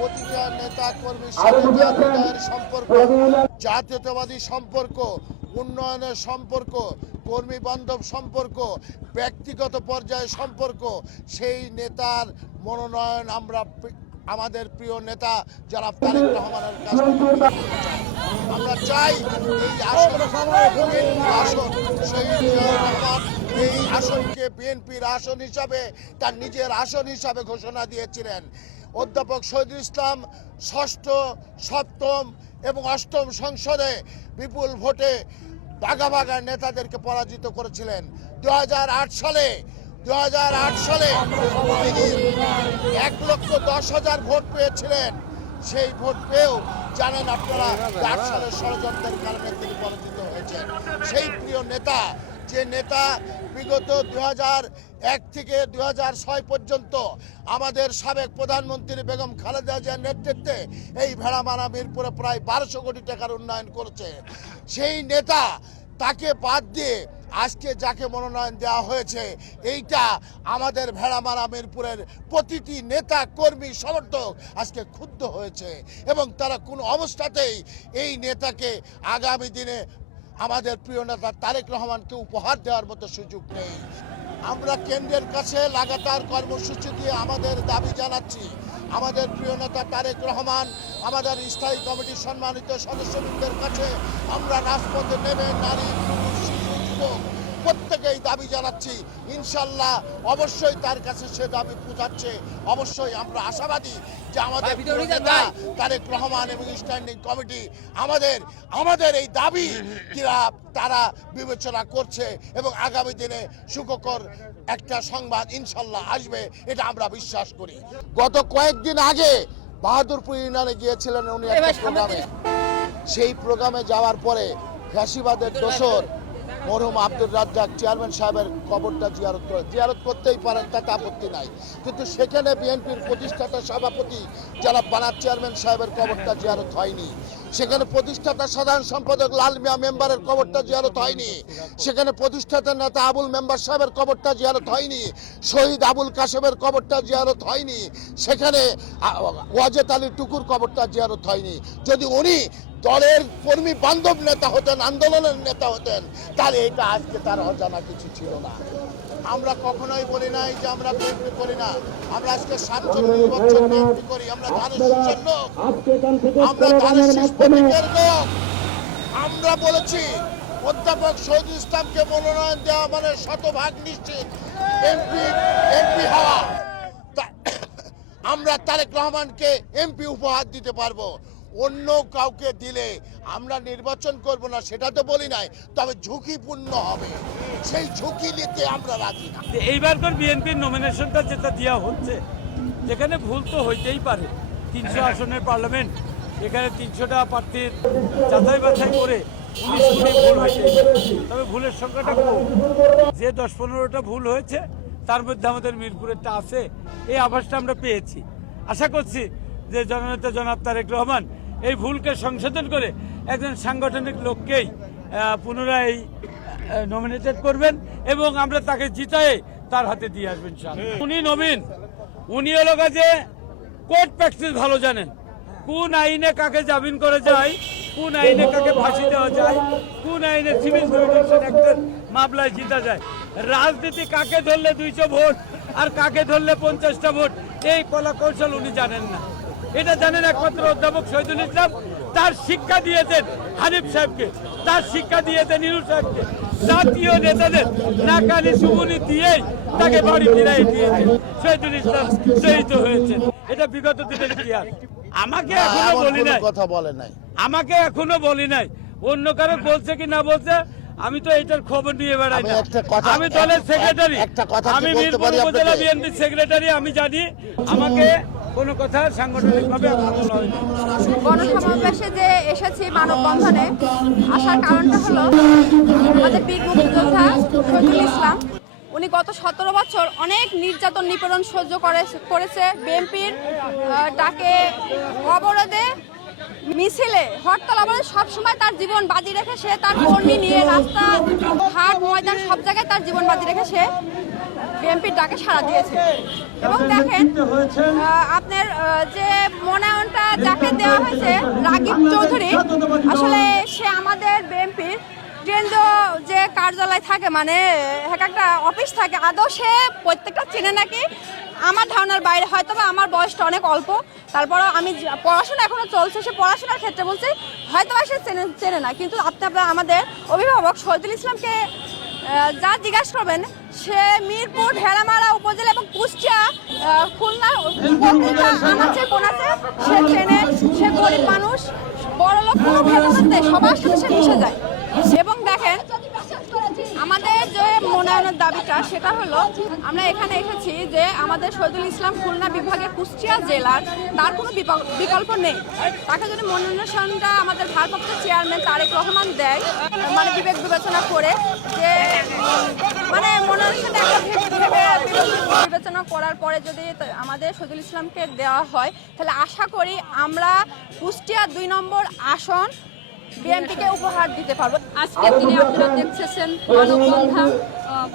প্রতিটা নেতা কর্মীর সাথে তার হৃদয়ের সম্পর্ক, জাতীয়তাবাদী সম্পর্ক, উন্নয়নের সম্পর্ক, কর্মী বান্ধব সম্পর্ক, ব্যক্তিগত পর্যায়ে সম্পর্ক। সেই নেতার মনোনয়ন আমরা আমাদের প্রিয় নেতা জনাব তারেক রহমানের কাছ থেকে আমরা চাই। এই আসন শহীদ জিয়াউর রহমান এই আসনকে বিএনপির আসন হিসাবে, তার নিজের আসন হিসাবে ঘোষণা দিয়েছিলেন। অধ্যাপক শহীদুল ইসলাম ষষ্ঠ, সপ্তম এবং অষ্টম সংসদে বিপুল ভোটে বাঘা বাঘা নেতাদেরকে পরাজিত করেছিলেন। 2008 সালে তিনি 1,10,000 ভোট পেয়েছিলেন। সেই ভোট পেয়েও জানেন আপনারা 8 সালের ষড়যন্ত্রের কারণে তিনি পরাজিত হয়েছেন। সেই প্রিয় নেতা, যে নেতা বিগত 2001 থেকে 2006 পর্যন্ত আমাদের সাবেক প্রধানমন্ত্রী বেগম খালেদা জিয়ার নেতৃত্বে এই ভেড়ামারা মিরপুরে প্রায় 1200 কোটি টাকার উন্নয়ন করেছে, সেই নেতা তাকে বাদ দিয়ে আজকে যাকে মনোনয়ন দেওয়া হয়েছে, এইটা আমাদের ভেড়ামারা মিরপুরের প্রতিটি নেতা কর্মী সমর্থক আজকে ক্ষুব্ধ হয়েছে এবং তারা কোনো অবস্থাতেই এই নেতাকে আগামী দিনে আমাদের প্রিয় নেতা তারেক রহমানকে উপহার দেওয়ার মতো সুযোগ নেই। আমরা কেন্দ্রের কাছে লাগাতার কর্মসূচি দিয়ে আমাদের দাবি জানাচ্ছি। আমাদের প্রিয় নেতা তারেক রহমান, আমাদের স্থায়ী কমিটির সম্মানিত সদস্যবৃন্দের কাছে আমরা রাজপথে নেমে নারী, পুরুষ, শিশু, যুবক প্রত্যেকেই দাবি জানাচ্ছি। ইনশাল্লাহ অবশ্যই তার কাছে সে দাবি পৌঁছাচ্ছে। অবশ্যই আমরা আশাবাদী যে আমাদের নেতা তারেক রহমান এবং স্ট্যান্ডিং কমিটি আমাদের এই দাবি তারা বিবেচনা করছে এবং আগামী দিনে সুখকর একটা সংবাদ ইনশাল্লাহ আসবে, এটা আমরা বিশ্বাস করি। গত কয়েকদিন আগে বাহাদুরপুর ইউনিয়নে গিয়েছিলেন উনি একটা প্রোগ্রামে। সেই প্রোগ্রামে যাওয়ার পরে ফ্যাসিবাদের দোসর মরহুম আব্দুর রাজ্জাক চেয়ারম্যান সাহেবের কবরটা জিয়ারত করতেই পারেন, তাতে আপত্তি নাই, কিন্তু সেখানে বিএনপির প্রতিষ্ঠাতা সভাপতি যারা বানার চেয়ারম্যান সাহেবের কবরটা জিয়ারত হয়নি। সেখানে প্রতিষ্ঠাতা সাধারণ সম্পাদক লাল মিয়া মেম্বারের কবরটা জিয়ারত হয়নি। সেখানে প্রতিষ্ঠাতা নেতা আবুল মেম্বার সাহেবের কবরটা জিয়ারত হয়নি। শহীদ আবুল কাশেমের কবরটা জিয়ারত হয়নি। সেখানে ওয়াজেদ আলী টুকুর কবরটা জিয়ারত হয়নি। যদি উনি দলের কর্মী বান্ধব নেতা হতেন, আন্দোলনের নেতা হতেন, তাহলে এটা আজকে তার অজানা কিছু ছিল না। আমরা কখনোই বলি নাই যে আমরা বিএনপি করি না। আমরা আজকে 47 বছর বিএনপি করি। আমরা ধানের শীষের লোক, আমরা ধানের শীষ প্রতীকের লোক। আমরা বলেছি অধ্যাপক শহীদুল ইসলামকে মনোনয়ন দেওয়া মানে শতভাগ নিশ্চিত এমপি হওয়া। আমরা তারেক রহমানকে এমপি উপহার দিতে পারবো। অন্য কাউকে দিলে আমরা নির্বাচন করব না সেটা তো বলি নাই, তবে ঝুঁকিপূর্ণ হবে, সেই ঝুঁকি নিতে আমরা রাজি না। এইবারকার বিএনপির নমিনেশনটা যেটা দেওয়া হচ্ছে, যেখানে ভুল তো হইতেই পারে। 300 আসনের পার্লামেন্ট, এখানে 300টা প্রার্থীর যাচাই বাছাই করে 19 কোটি ভুল হয়েছে। তবে ভুলের সংখ্যাটা কম। যে 10-15টা ভুল হয়েছে তার মধ্যে আমাদের মিরপুরেরটা আছে, এই আভাসটা আমরা পেয়েছি। আশা করছি যে জননেতা জনাব তারেক রহমান এই ভুলকে সংশোধন করে একজন সাংগঠনিক লোককেই পুনরায় নমিনেটেড করবেন এবং আমরা তাকে জিতায়ে তার হাতে দিয়ে আসবেন। উনি নবীন, উনি হলো যে কোর্ট প্র্যাকটিস ভালো জানেন। কোন আইনে কাকে জামিন করা যায়, কোন আইনে কাকে ফাঁসি দেওয়া যায়, কোন আইনে সিভিল জুরিডিকশন অ্যাক্টের মামলায় জিতা যায়। রাজনীতি কাকে ধরলে 200 ভোট আর কাকে ধরলে 50টা ভোট, এই কলা কৌশল উনি জানেন না। এটা জানেন একমাত্র অধ্যাপক শহীদুল ইসলাম। তার শিক্ষা দিয়েছেন হানিফ সাহেবকে, তার শিক্ষা দিয়েছেন নিরু সাহেবকে। জাতীয় নেতাদের নাকানি সুবুনি দিয়েই তাকে বাড়ি ফিরাই দিয়েছে। শহীদুল ইসলাম শহীদ হয়েছেন, এটা বিগত দিনের ইতিহাস। আমাকে এখনো বলি নাই, কথা বলে নাই, আমাকে এখনো বলি নাই। অন্য কারো বলছে কি না বলছে আমি তো এটার খবর নিয়ে বেড়াই না। আমি দলের সেক্রেটারি, আমি মিরপুর উপজেলা বিএনপির সেক্রেটারি, আমি জানি আমাকে কোনো কথা সাংগঠনিকভাবে বলা হয়নি। গণসমাবেশে যে এসেছি মানববন্ধনে, আসার কারণটা হলো আমাদের বীর মুক্তিযোদ্ধা শহীদুল ইসলাম। উনি গত 17 বছর অনেক নির্যাতন নিপীড়ন সহ্য করেছে। বিএনপির ডাকে, অবরোধে, মিছিলে, হরতাল অবরোধে সবসময় তার জীবন বাজি রেখে সে তার কর্মী নিয়ে রাস্তা ঘাট ময়দান সব জায়গায় তার জীবন বাজি রেখে সে বিএনপির ডাকে সাড়া দিয়েছে। এবং দেখেন আপনার আমাদের যে মনোনয়নটা যাকে দেওয়া হয়েছে রাগিব চৌধুরী, আসলে সে আমাদের বিএনপির কেন্দ্রীয় যে কার্যালয় থাকে, মানে এক একটা অফিস থাকে, আদৌ সে প্রত্যেকটা চেনে নাকি আমার ধারণার বাইরে। হয়তো বা আমার বয়সটা অনেক অল্প, তারপরও আমি পড়াশোনা এখনো চলছে, সে পড়াশোনার ক্ষেত্রে বলছে হয়তো বা সে চেনে না। কিন্তু আপনারা আমাদের অভিভাবক শহীদুল ইসলামকে যা জিজ্ঞাসা করবেন, সে মিরপুর, ঢেরামারা উপজেলা এবং কুষ্টিয়া, খুলনা আনাচে কোনাচে সে চেনে। সে গরিব মানুষ, বড় লোক, কোনো ভেদাভেদ নেই, সবার সাথে সে মিশে যায়। এবং দেখেন আমাদের যে মনোনয়নের দাবিটা, সেটা হলো আমরা এখানে এসেছি যে আমাদের শহীদুল ইসলাম খুলনা বিভাগে কুষ্টিয়া জেলার তার কোনো বিকল্প নেই। তাকে যদি মনোনয়নটা আমাদের ভারপ্রাপ্ত চেয়ারম্যান তারেক রহমান দেয়, মানে বিবেক বিবেচনা করে, যে মানে মনোনয়নটা বিবেচনা করার পরে যদি আমাদের শহীদুল ইসলামকে দেওয়া হয়, তাহলে আশা করি আমরা কুষ্টিয়া 2 নম্বর আসন বিএনপিকে উপহার দিতে পারবো। আজকের দিনে আপনারা দেখছেন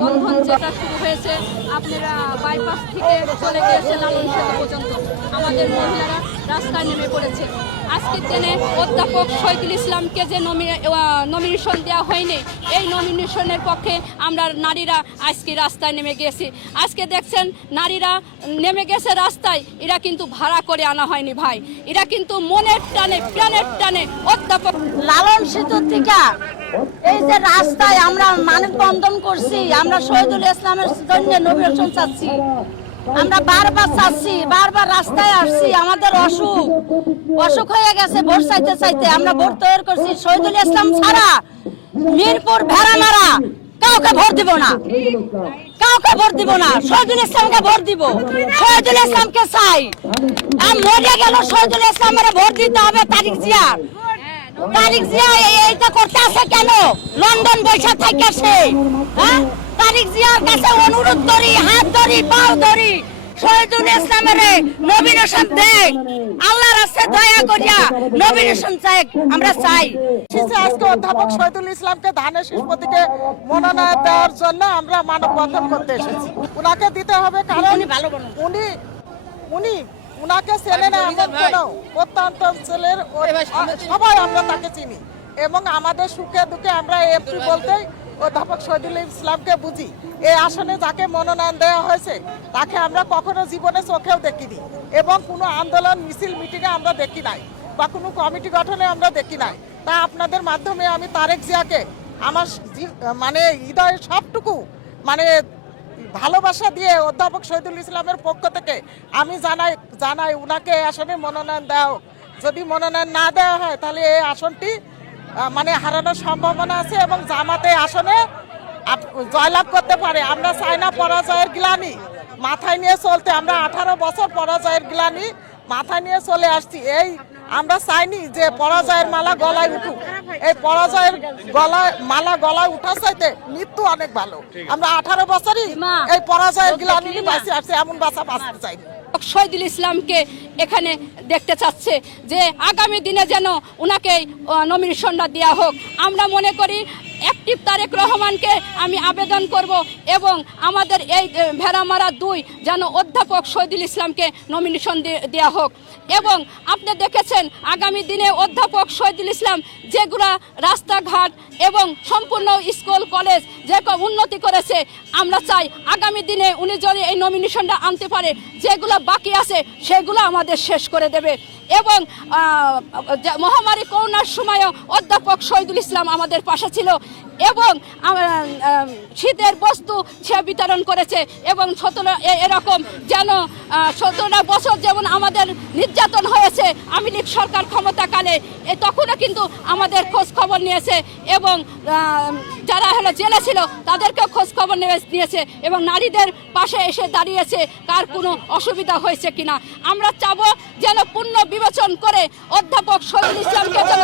বন্ধন যেটা শুরু হয়েছে, আপনারা বাইপাস থেকে চলে গিয়েছে লালন সেতু পর্যন্ত, আমাদের মহিলারা রাস্তায় নেমে পড়েছে। আজকের দিনে অধ্যাপক শহীদুল ইসলামকে যে নমিনেশন দেওয়া হয়নি, এই নমিনেশনের পক্ষে আমরা নারীরা আজকে রাস্তায় নেমে গেছি। আজকে দেখছেন নারীরা নেমে গেছে রাস্তায়, এরা কিন্তু ভাড়া করে আনা হয়নি ভাই, এরা কিন্তু মনের টানে প্রাণের টানে অধ্যাপক লালন সেতু থেকে এই যে রাস্তায় আমরা মানববন্ধন করছি, আমরা শহীদুল ইসলামের জন্য নমিনেশন চাচ্ছি, আমরা বারবার চাচ্ছি, বারবার রাস্তায় আসছি। আমাদের অসুখ হয়ে গেছে, ভোট চাইতে চাইতে আমরা ভোট তৈরি করছি। শহীদুল ইসলাম ছাড়া মিরপুর, ভেড়ামারা কাউকে ভোট দিব না, কাউকে ভোট দিব না, শহীদুল ইসলামকে ভোট দিব। শহীদুল ইসলামকে চাই, মরে গেল শহীদুল ইসলামের ভোট দিতে হবে। তারিক জিয়া এইটা করতে আসে কেন? লন্ডন বৈশা থেকে সে, হ্যাঁ, তারিক জিয়ার কাছে অনুরোধ করি, হাত ধরি, পাও ধরি, শহীদুল ইসলামের নমিনেশন দেয়, আল্লাহর কাছে দয়া করিয়া নমিনেশন চাই, আমরা চাই। আজকে অধ্যাপক শহীদুল ইসলামকে ধানের শীষ প্রতীকে মনোনয়ন দেওয়ার জন্য আমরা মানববন্ধন করতে এসেছি। উনাকে দিতে হবে, কারণ উনি উনাকে চেনে না এমন কোনো প্রত্যন্ত অঞ্চলের সবাই আমরা তাকে চিনি, এবং আমাদের সুখে দুঃখে আমরা এমপি বলতেই অধ্যাপক শহীদুল ইসলামকে বুঝি। এই আসনে যাকে মনোনয়ন দেওয়া হয়েছে তাকে আমরা কখনো জীবনে চোখেও দেখিনি, এবং কোনো আন্দোলন, মিছিল, মিটিংয়ে আমরা দেখি নাই, বা কোনো কমিটি গঠনে আমরা দেখি নাই। তা আপনাদের মাধ্যমে আমি তারেক জিয়াকে আমার মানে হৃদয়ের সবটুকু মানে ভালোবাসা দিয়ে অধ্যাপক শহীদুল ইসলামের পক্ষ থেকে আমি জানাই উনাকে এই আসনে মনোনয়ন দেওয়া হোক। যদি মনোনয়ন না দেওয়া হয় তাহলে এই আসনটি মানে হারানোর সম্ভাবনা আছে, এবং জামাতে আসনে জয়লাভ করতে পারে। আমরা চাই না পরাজয়ের গ্লানি মাথায় নিয়ে চলতে। আমরা 18 বছর পরাজয়ের গ্লানি মাথায় নিয়ে চলে আসছি। এই আমরা চাইনি যে পরাজয়ের মালা গলায় উঠুক। এই পরাজয়ের মালা গলায় উঠা চাইতে মৃত্যু অনেক ভালো। আমরা 18 বছরই এই পরাজয়ের গ্লানি বাঁচি আসছে, এমন বাঁচা বাঁচতে চাই। শহীদুল ইসলামকে এখানে দেখতে চাচ্ছে যে আগামী দিনে যেন ওনাকে নমিনেশনটা দেওয়া হোক। আমরা মনে করি অ্যাক্টিভ তারেক রহমানকে আমি আবেদন করব, এবং আমাদের এই ভেড়ামারা 2 যেন অধ্যাপক শহীদুল ইসলামকে নমিনেশন দেওয়া হোক। এবং আপনি দেখেছেন আগামী দিনে অধ্যাপক শহীদুল ইসলাম যেগুলা রাস্তাঘাট এবং সম্পূর্ণ স্কুল কলেজ যে উন্নতি করেছে, আমরা চাই আগামী দিনে উনি যদি এই নমিনেশনটা আনতে পারে, যেগুলো বাকি আছে সেগুলো আমাদের শেষ করে দেবে। এবং মহামারী করোনার সময়ও অধ্যাপক শহীদুল ইসলাম আমাদের পাশে ছিল, এবং শীতের বস্তু সে বিতরণ করেছে। এবং 17 এরকম যেন 17টা বছর যেমন আমাদের নির্যাতন হয়েছে আওয়ামী লীগ সরকার ক্ষমতাকালে, তখনও কিন্তু আমাদের খোঁজ খবর নিয়েছে, এবং যারা জেলে ছিল তাদেরকেও খোঁজ খবর নিয়েছে, এবং নারীদের পাশে এসে দাঁড়িয়েছে কার কোনো অসুবিধা হয়েছে কিনা। আমরা চাবো যেন পূর্ণ বিবেচন করে অধ্যাপক শহীদুল ইসলামকে যেন